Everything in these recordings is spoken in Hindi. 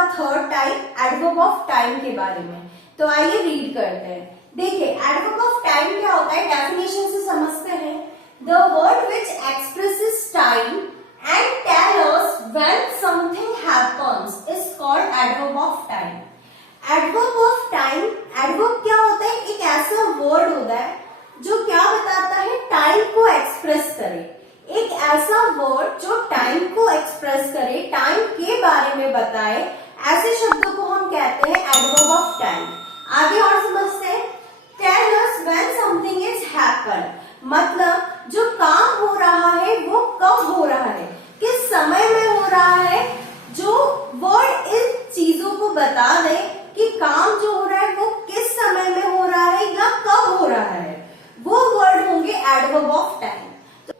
का third type adverb of time के बारे में। तो आइए रीड करते हैं। देखिए एडवर्ब ऑफ टाइम क्या होता है, डेफिनेशन से समझते हैं। The word which expresses time and tell us when something happens is called adverb of time. Adverb of time, adverb क्या होता है, एक ऐसा वर्ड होता है जो क्या बताता है, टाइम को एक्सप्रेस करे। एक ऐसा वर्ड जो टाइम को एक्सप्रेस करे, टाइम के बारे में बताए, ऐसे शब्दों को हम कहते हैं एडवर्ब ऑफ टाइम। आगे और समझते हैं। Tell us when something is happen, मतलब जो काम हो रहा है वो कब हो रहा है, किस समय में हो रहा है। जो वर्ड इन चीजों को बता दे कि काम जो हो रहा है वो किस समय में हो रहा है या कब हो रहा है, वो वर्ड होंगे एडवर्ब ऑफ टाइम।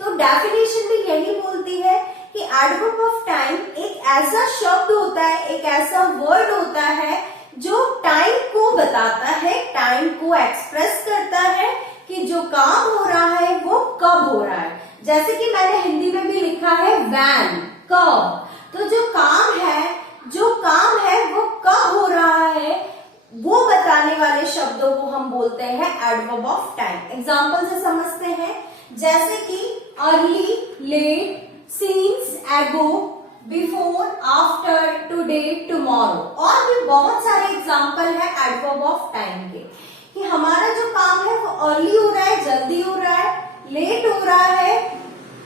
तो डेफिनेशन भी यही बोलती है कि एडवर्ब ऑफ टाइम एक ऐसा शब्द होता है, एक ऐसा वर्ड होता है जो टाइम को बताता है, टाइम को एक्सप्रेस करता है कि जो काम हो रहा है वो कब हो रहा है। जैसे कि मैंने हिंदी में भी लिखा है व्हेन, कब। तो जो काम है वो कब हो रहा है, वो बताने वाले शब्दों को हम बोलते हैं एडवर्ब ऑफ टाइम। एग्जाम्पल से समझते हैं, जैसे कि अर्ली, लेट, सिंस, एगो, बिफोर, आफ्टर, टुडे, टुमारो, और भी बहुत सारे एग्जाम्पल है एडवर्ब ऑफ टाइम के। कि हमारा जो काम है वो अर्ली हो रहा है, जल्दी हो रहा है, लेट हो रहा है,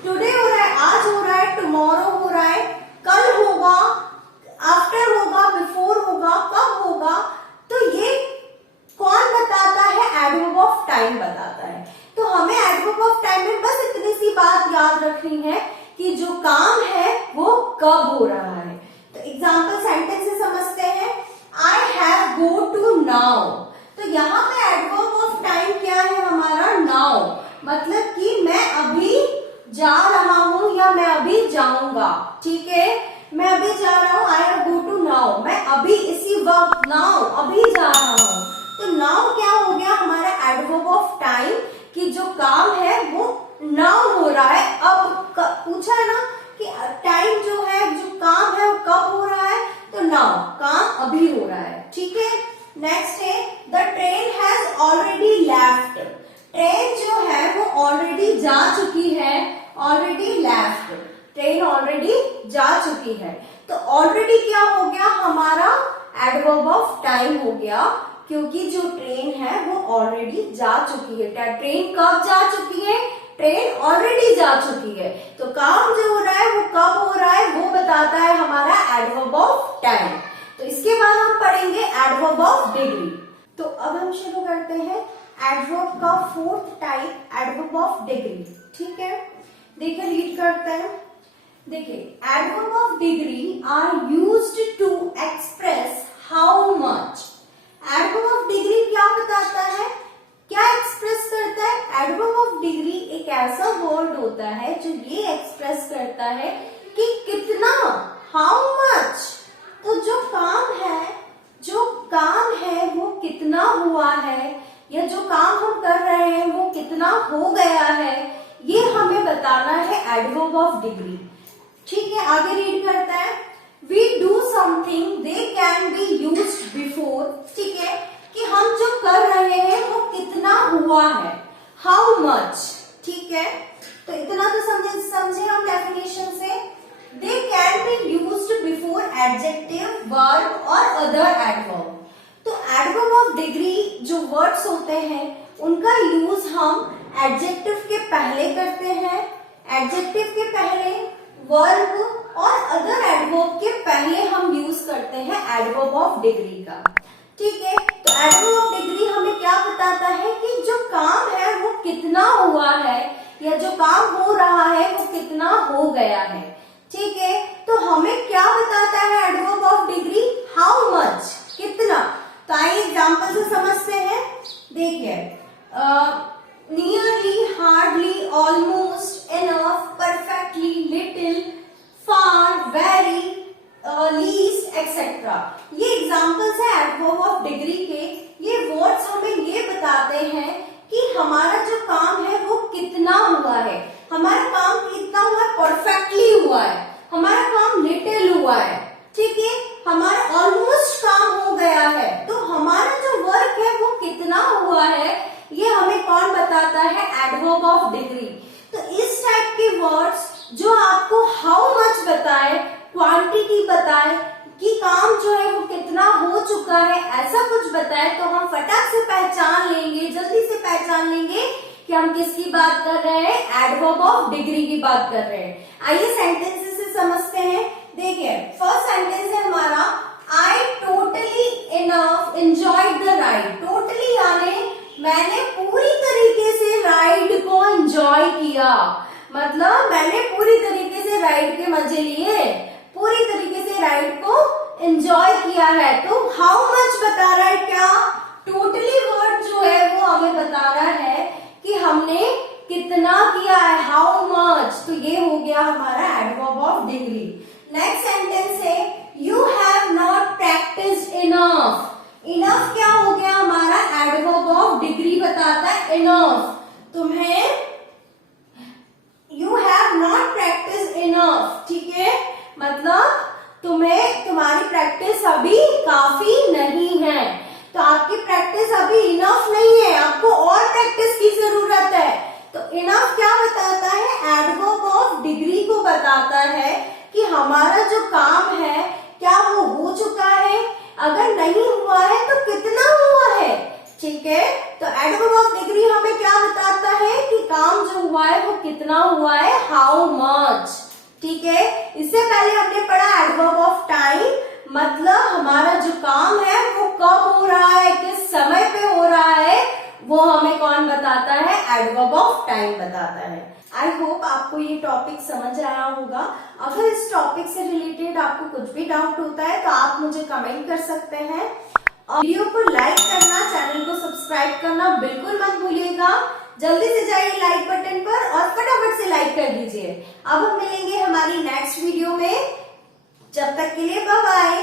टुडे हो रहा है, आज हो रहा है, टुमारो हो रहा है, कल होगा, आफ्टर होगा, बिफोर होगा, कब होगा। तो ये कौन बताता है, एडवर्ब ऑफ टाइम बताता है। तो हमें एडवर्ब ऑफ टाइम में बस इतनी सी बात याद रखनी है कि जो काम है वो कब हो रहा है। तो एग्जाम्पल सेंटेंस से समझते हैं। I have go to now, तो यहाँ पे एडवर्ब ऑफ टाइम क्या है हमारा, नाउ, मतलब कि मैं अभी जा रहा हूं या मैं अभी जाऊंगा। ठीक है, मैं अभी जा रहा हूं, I have go to now, मैं अभी इसी वक्त, नाउ, अभी जा रहा हूं। तो नाउ क्या हो गया हमारा एडवर्ब ऑफ टाइम, कि जो काम है वो नाउ हो रहा है। अब पूछा है ना कि टाइम जो है, जो काम है वो कब हो रहा है, तो नाउ, काम अभी हो रहा है। ठीक है, नेक्स्ट है the train has already left, train जो है वो ऑलरेडी जा चुकी है, ऑलरेडी लेफ्ट, ट्रेन ऑलरेडी जा चुकी है। तो ऑलरेडी क्या हो गया हमारा एडवर्ब ऑफ टाइम हो गया, क्योंकि जो ट्रेन है वो ऑलरेडी जा चुकी है। ट्रेन कब जा चुकी है, ट्रेन ऑलरेडी जा चुकी है। तो काम जो हो रहा है वो कब हो रहा है, वो बताता है हमारा एडवर्ब ऑफ टाइम। तो इसके बाद हम पढ़ेंगे एडवर्ब ऑफ डिग्री। तो अब हम शुरू करते हैं एडवर्ब का fourth type, adverb of degree. ठीक है, देखिए रीड करते हैं। देखिए adverb of degree are used to express how much. Adverb of degree क्या बताता है, क्या एक्सप्रेस करता है। एडवर्ब ऑफ डिग्री एक ऐसा वर्ड होता है जो ये एक्सप्रेस करता है कि कितना, हाउ मच। तो जो काम है वो कितना हुआ है, या जो काम हम कर रहे हैं वो कितना हो गया है, ये हमें बताना है एडवर्ब ऑफ डिग्री। ठीक है, आगे रीड करता है। We do something they can be used before। ठीक है, कि हम जो कर रहे हैं वो कितना हुआ है, how much। ठीक है, तो इतना तो समझे हम डेफिनेशन से। They can be used before adjective, verb और other adverb। तो एडवर्ब ऑफ डिग्री जो वर्ड्स होते हैं उनका यूज हम एडजेक्टिव के पहले करते हैं, एडजेक्टिव के पहले, वर्ब और अदर एडवर्ब के पहले हम यूज करते हैं एडवर्ब ऑफ डिग्री का। ठीक है, तो एडवर्ब ऑफ डिग्री हमें क्या बताता है कि जो काम है वो कितना हुआ है, या जो काम हो रहा है वो कितना हो गया है। ठीक है, तो हमें क्या बताता है adverb of degree, how much, कितना। तो आइए एग्जाम्पल से समझते हैं। देखिए nearly, hardly, almost, enough, perfectly, little, far, very, least, etcetera. ये एग्जाम्पल्स है एडवर्ब ऑफ डिग्री के। ये वर्ड्स हमें ये बताते हैं कि हमारा जो काम है वो कितना हुआ है, हमारा काम कितना हुआ है, परफेक्टली हुआ है, हमारा काम लिटिल हुआ है। ठीक है, हमारा ऑलमोस्ट काम हो गया है, तो हमारा जो वर्क है वो कितना हुआ है ये हमें कौन बताता है, एडवर्ब ऑफ डिग्री। तो इस टाइप के वर्ड्स जो आपको हाउ मच बताए, क्वांटिटी बताए कि काम जो है वो कितना हो चुका है, ऐसा कुछ बताए, तो हम फटाक से पहचान लेंगे, जल्दी से पहचान लेंगे कि हम किसकी बात कर रहे हैं, एडवर्ब ऑफ डिग्री की बात कर रहे हैं। आइए सेंटेंसेस से समझते हैं। देखिए फर्स्ट सेंटेंस है हमारा, I totally enough enjoyed the ride. Totally यानी मैंने पूरी तरीके से राइड को एंजॉय किया, मतलब मैंने पूरी तरीके से राइड के मजे लिए, पूरी तरीके से राइड को एंजॉय किया है। तो हाउ मच बता रहा है, क्या टोटली वर्ड जो है वो हमें बता रहा है कि हमने कितना किया है, हाउ मच। तो ये हो गया हमारा adverb of degree. Next sentence है, you have not practised enough. Enough क्या हो गया हमारा, एडवर्ब ऑफ डिग्री बताता है इनफ। तुम्हें, you have not practised enough, ठीक है, मतलब तुम्हें, तुम्हारी प्रैक्टिस अभी काफी नहीं है। तो आपकी प्रैक्टिस अभी इनफ नहीं है, आपको और प्रैक्टिस की जरूरत है। तो इनफ क्या बताता है, एडवर्ब ऑफ डिग्री को बताता है कि हमारा जो काम है क्या वो हो चुका है, अगर नहीं हुआ है तो कितना हुआ है, ठीक है। तो एडवर्ब ऑफ डिग्री हमें क्या बताता है कि काम जो हुआ है वो कितना हुआ है, हाउ मच, ठीक है। इससे पहले हमने पढ़ा एडवर्ब ऑफ टाइम, मतलब हमारा जो काम है वो कब हो रहा है, किस समय पे हो रहा है, वो हमें कौन बताता है, एडवर्ब ऑफ टाइम बताता है। आई होप आपको ये टॉपिक समझ आया होगा। अगर इस टॉपिक से रिलेटेड आपको कुछ भी डाउट होता है तो आप मुझे कमेंट कर सकते हैं। और वीडियो को लाइक करना, चैनल को सब्सक्राइब करना बिल्कुल मत भूलिएगा। जल्दी से जाइए लाइक बटन पर और फटाफट से लाइक कर दीजिए। अब हम मिलेंगे हमारी नेक्स्ट वीडियो में, जब तक के लिए बाय बाय।